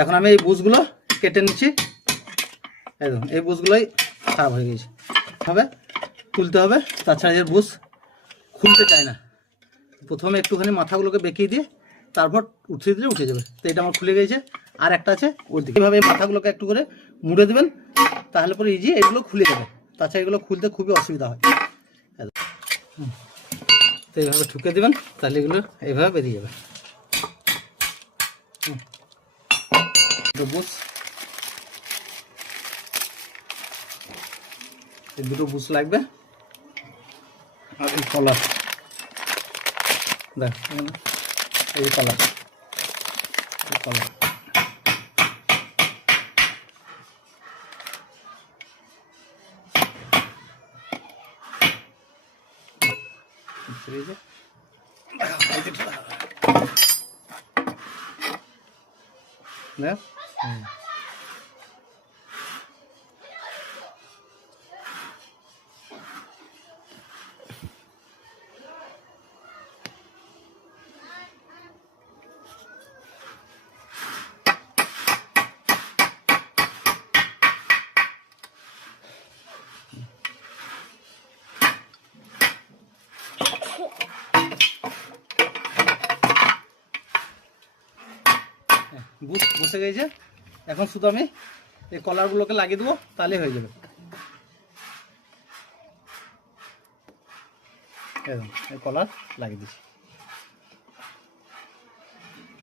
এখন আমি এই বুশগুলো কেটে নিচ্ছি। একদম এই বুশগুলোই খারাপ হয়ে গেছে, হবে তুলতে হবে, তাছাড়া এর বুশ খুলতে চায় না। প্রথমে একটুখানি মাথাগুলোকে বেঁকিয়ে দিয়ে তারপর উঠিয়ে দিলে উঠে যাবে। তো এটা আমার খুলে গেছে, আর একটা আছে ওর দিকে। এভাবে মাথাগুলোকে একটু করে মুড়ে দেবেন, তাহলে পরে ইজি এগুলো খুলে যাবে। তাছাড়া এগুলো খুলতে খুবই অসুবিধা হয়। তো এইভাবে ঠুকে দেবেন, তাহলে এগুলো এইভাবে বেরিয়ে যাবে। বুশ, এই দুটো বুশ লাগবে। আর এই কলার দেখ, এই কলার, এই কলার দেখ। বুশ বসে গেছে। এখন শুধু আমি এই কলারগুলোকে লাগিয়ে দেবো, তাহলে হয়ে যাবে। এই কলার লাগিয়ে দিচ্ছি।